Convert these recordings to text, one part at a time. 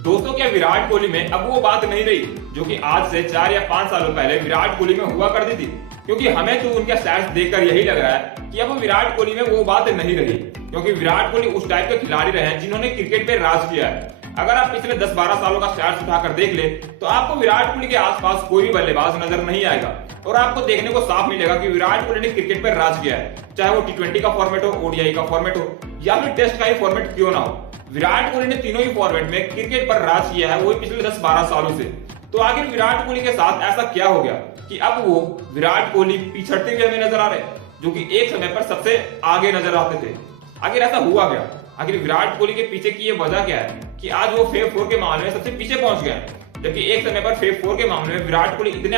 दोस्तों क्या विराट कोहली में अब वो बात नहीं रही जो कि आज से 4 या 5 सालों पहले विराट कोहली में हुआ करती थी। क्योंकि हमें तो उनके स्टैट्स देखकर यही लग रहा है कि अब विराट कोहली में वो बात नहीं रही, क्योंकि विराट कोहली उस टाइप के खिलाड़ी रहे हैं जिन्होंने क्रिकेट पे राज किया है। अगर आप पिछले 10-12 सालों का स्टैट्स उठाकर देख ले तो आपको विराट कोहली के आसपास कोई भी बल्लेबाज नजर नहीं आएगा और आपको देखने को साफ मिलेगा कि विराट कोहली ने क्रिकेट पर राज किया है, चाहे वो T20 का फॉर्मेट हो, ओडीआई का फॉर्मेट हो या फिर टेस्ट का ही फॉर्मेट क्यों ना हो। विराट कोहली ने तीनों ही फॉर्मेट में क्रिकेट पर राज किया है, वो पिछले 10-12 सालों से। तो आखिर विराट कोहली के साथ ऐसा क्या हो गया कि अब वो विराट कोहली पिछड़ते हुए हमें नजर आ रहे हैं, जो कि एक समय पर सबसे आगे नजर आते थे। आखिर ऐसा हुआ क्या? आखिर विराट कोहली के पीछे की ये वजह क्या है कि आज वो फेव 4 के मामले में सबसे पीछे पहुंच गए, जबकि एक समय पर फेव 4 के मामले में विराट कोहली इतने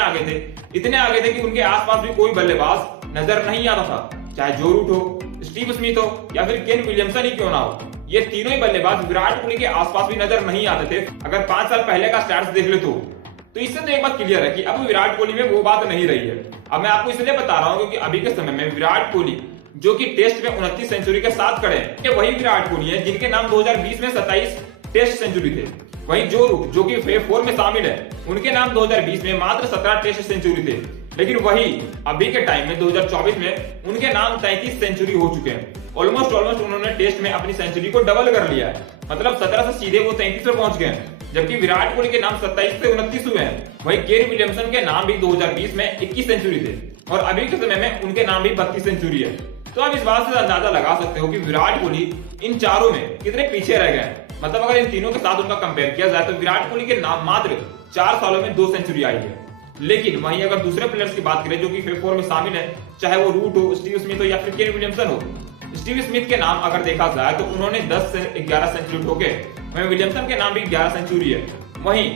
आगे थे कि उनके आसपास भी कोई बल्लेबाज नजर नहीं आता था, चाहे जो रूट हो, स्टीव स्मिथ हो या फिर केन विलियमसन ही क्यों ना हो। ये तीनों ही बल्लेबाज विराट कोहली के आसपास भी नजर नहीं आते थे अगर 5 साल पहले का स्टैट्स देख ले तो इससे तो एक बात क्लियर है कि अब विराट कोहली में वो बात नहीं रही है। अब मैं आपको इसलिए बता रहा हूं क्योंकि अभी के समय में विराट कोहली जो कि टेस्ट में 29 सेंचुरी के साथ खड़े हैं, वही विराट कोहली है जिनके नाम 2020 में 27 टेस्ट सेंचुरी थे। वहीं जो रूट जो कि फेव 4 में शामिल है, उनके नाम 2020 में मात्र 17 टेस्ट सेंचुरी थे। लेकिन वही अभी के टाइम में 2024 में उनके नाम 33 सेंचुरी हो चुके हैं। ऑलमोस्ट उन्होंने टेस्ट में अपनी सेंचुरी को डबल कर लिया है, मतलब 17 से सीधे वो 33 पे पहुंच गए हैं। जबकि विराट कोहली के नाम 27 से 29 हुए हैं। वहीं केन विलियमसन के नाम भी 2020 में 21 सेंचुरी थे और अभी के समय में उनके नाम भी 32 सेंचुरी है। तो आप इस बात से अंदाजा लगा सकते हो कि विराट कोहली इन चारों में कितने पीछे रह गए। मतलब अगर इन तीनों के साथ उनका कंपेयर किया जाए तो विराट कोहली के नाम मात्र 4 सालों में 2 सेंचुरी आई है। लेकिन वहीं अगर दूसरे प्लेयर्स की बात करें जो कि फेव 4 में शामिल है, चाहे वो रूट हो, स्टीव स्मिथ हो या फिर केन विलियमसन हो। स्टीव स्मिथ के नाम अगर देखा जाए तो उन्होंने 10 से 11 सेंचुरी ठोके, वहीं विलियमसन के नाम भी 11 सेंचुरी है। वहीं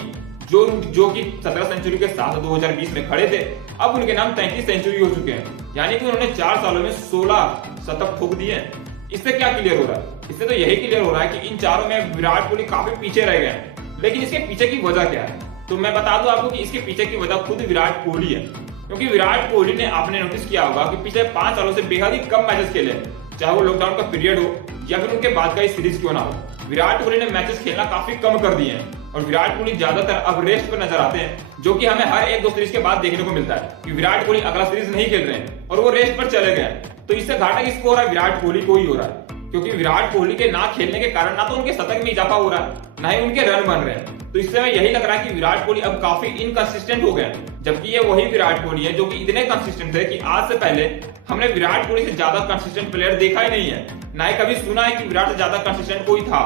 जो रूट जो कि 17 सेंचुरी के साथ 2020 में खड़े थे, अब उनके नाम 33 सेंचुरी हो चुके हैं, यानी कि उन्होंने 4 सालों में 16 शतक ठोक दिए हैं। इससे क्या क्लियर हो रहा है? इससे तो यही क्लियर हो रहा है कि इन चारों में विराट कोहली काफी पीछे रह गए हैं। लेकिन इसके पीछे की वजह क्या है? तो मैं बता दूं आपको कि इसके पीछे की वजह खुद विराट कोहली है। क्योंकि विराट कोहली ने आपने नोटिस किया होगा कि पिछले 5 सालों से बेहद ही कम मैचेस खेले, चाहे वो लॉकडाउन का पीरियड हो या फिर उनके बाद का ही सीरीज क्यों ना हो। विराट कोहली ने मैचेस खेलना काफी कम कर दिए हैं और विराट कोहली ज्यादातर अब रेस्ट पर नजर आते हैं, जो कि हमें हर 1-2 सीरीज के बाद देखने को मिलता है कि विराट कोहली अगला सीरीज नहीं खेल रहे हैं और वो रेस्ट पर चले गए। तो इससे घाटा किसको हो रहा है? विराट कोहली को ही हो रहा है, क्योंकि विराट कोहली के ना खेलने के कारण ना तो उनके शतक में इजाफा हो रहा है, ना ही उनके रन बन रहे हैं। तो इससे हमें यही लग रहा है कि विराट कोहली अब काफी इनकंसिस्टेंट हो गए, जबकि ये वही विराट कोहली है जो कि इतने कंसिस्टेंट थे कि आज से पहले हमने विराट कोहली से ज्यादा कंसिस्टेंट प्लेयर देखा ही नहीं है, ना ही कभी सुना है कि विराट से ज्यादा कंसिस्टेंट कोई था।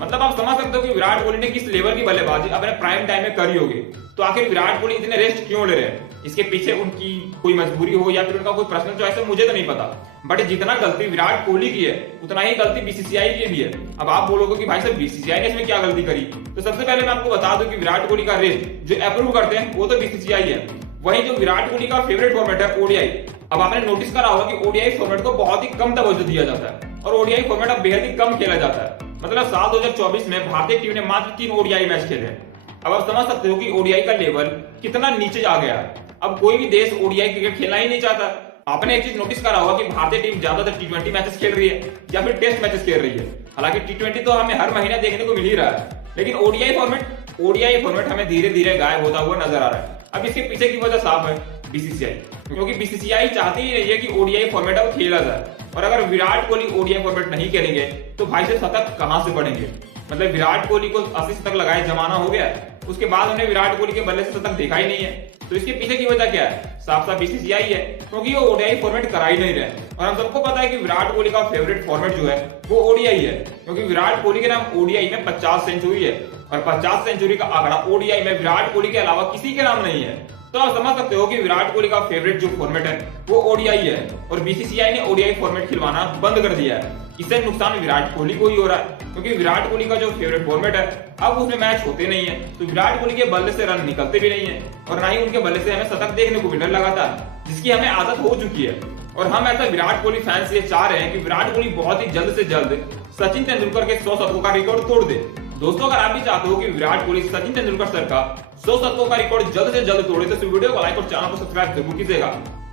मतलब आप समझ सकते हो कि विराट कोहली ने किस लेवल की बल्लेबाजी अपने प्राइम टाइम में करी होगी। तो आखिर विराट कोहली इतने रेस्ट क्यों ले रहे हैं? इसके पीछे उनकी कोई मजबूरी हो या फिर उनका कोई पर्सनल चॉइस है, मुझे तो नहीं पता। बट जितना गलती विराट कोहली की है उतना ही गलती बीसीसीआई की भी है। अब आप बोलोगे कि भाई साहब बीसीसीआई ने इसमें क्या गलती करी? तो सबसे पहले मैं आपको बता दूं कि विराट कोहली का रेस्ट जो अप्रूव करते हैं वो तो बीसीसीआई है। वहीं जो विराट कोहली का फेवरेट फॉर्मेट है ओडीआई, अब आपने नोटिस करा होगा कि ओडीआई फॉर्मेट को बहुत ही कम तवज्जो दिया जाता है और ओडीआई फॉर्मेट अब बेहद ही कम खेला जाता है। मतलब साल 2024 में भारतीय टीम ने मात्र 3 ओडीआई मैच खेले हैं। अब आप समझ सकते हो कि ओडीआई का लेवल कितना नीचे आ गया है। अब कोई भी देश ओडीआई क्रिकेट खेलना ही नहीं चाहता। आपने एक चीज नोटिस करा होगा कि भारतीय टीम ज्यादातर T20 मैचेस खेल रही है या फिर टेस्ट मैचेस खेल रही है। हालांकि T20 तो हमें हर महीने देखने को मिल ही रहा है, लेकिन ओडीआई फॉर्मेट हमें धीरे धीरे गायब होता हुआ नजर आ रहा है। अब इसके पीछे की वजह साफ है, बीसीसीआई। क्योंकि बीसीसीआई चाहती ही नहीं है कि ओडीआई फॉर्मेट अब खेला जाए, और अगर विराट कोहली ओडीआई फॉर्मेट नहीं खेलेंगे तो भाई से शतक कहां से बढ़ेंगे? मतलब विराट कोहली को 80 शतक लगाए जमाना हो गया, उसके बाद उन्हें विराट कोहली के बल्ले से शतक देखा ही नहीं है। तो इसके पीछे की वजह क्या है? साफ साफ बीसीसीआई है, क्योंकि वो ओडीआई फॉर्मेट करा ही नहीं रहे। और हम सबको पता है कि विराट कोहली का फेवरेट फॉर्मेट जो है वो ओडीआई है, क्योंकि विराट कोहली के नाम ओडीआई में 50 सेंचुरी है और 50 सेंचुरी का आंकड़ा ओडीआई में विराट कोहली के अलावा किसी के नाम नहीं है। तो आप समझ सकते हो कि विराट कोहली का फेवरेट जो फॉर्मेट है वो ओडीआई है और बीसीसीआई ने ओडीआई फॉर्मेट खिलवाना बंद कर दिया है। इससे नुकसान विराट कोहली को ही हो रहा है, क्योंकि विराट कोहली का जो फेवरेट फॉर्मेट है अब उसमें मैच होते नहीं है, तो विराट कोहली के बल्ले से रन निकलते भी नहीं है और ना ही उनके बल्ले से हमें शतक देखने को मिलने लगा था, जिसकी हमें आदत हो चुकी है। और हम ऐसा विराट कोहली फैंस ये चाह रहे हैं कि विराट कोहली बहुत ही जल्द से जल्द सचिन तेंदुलकर के 100 शतकों का रिकॉर्ड तोड़ दे। दोस्तों अगर आप भी चाहते हो कि विराट कोहली सचिन तेंदुलकर सर का 100 शतकों का रिकॉर्ड जल्द से जल्द तोड़े तो इस वीडियो को लाइक और चैनल को सब्सक्राइब जरूर कीजिएगा।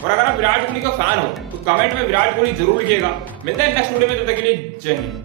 और अगर आप विराट कोहली का फैन हो तो कमेंट में विराट कोहली जरूर लिखिएगा। मिलते हैं नेक्स्ट वीडियो में, तब तक के लिए जय हिंद।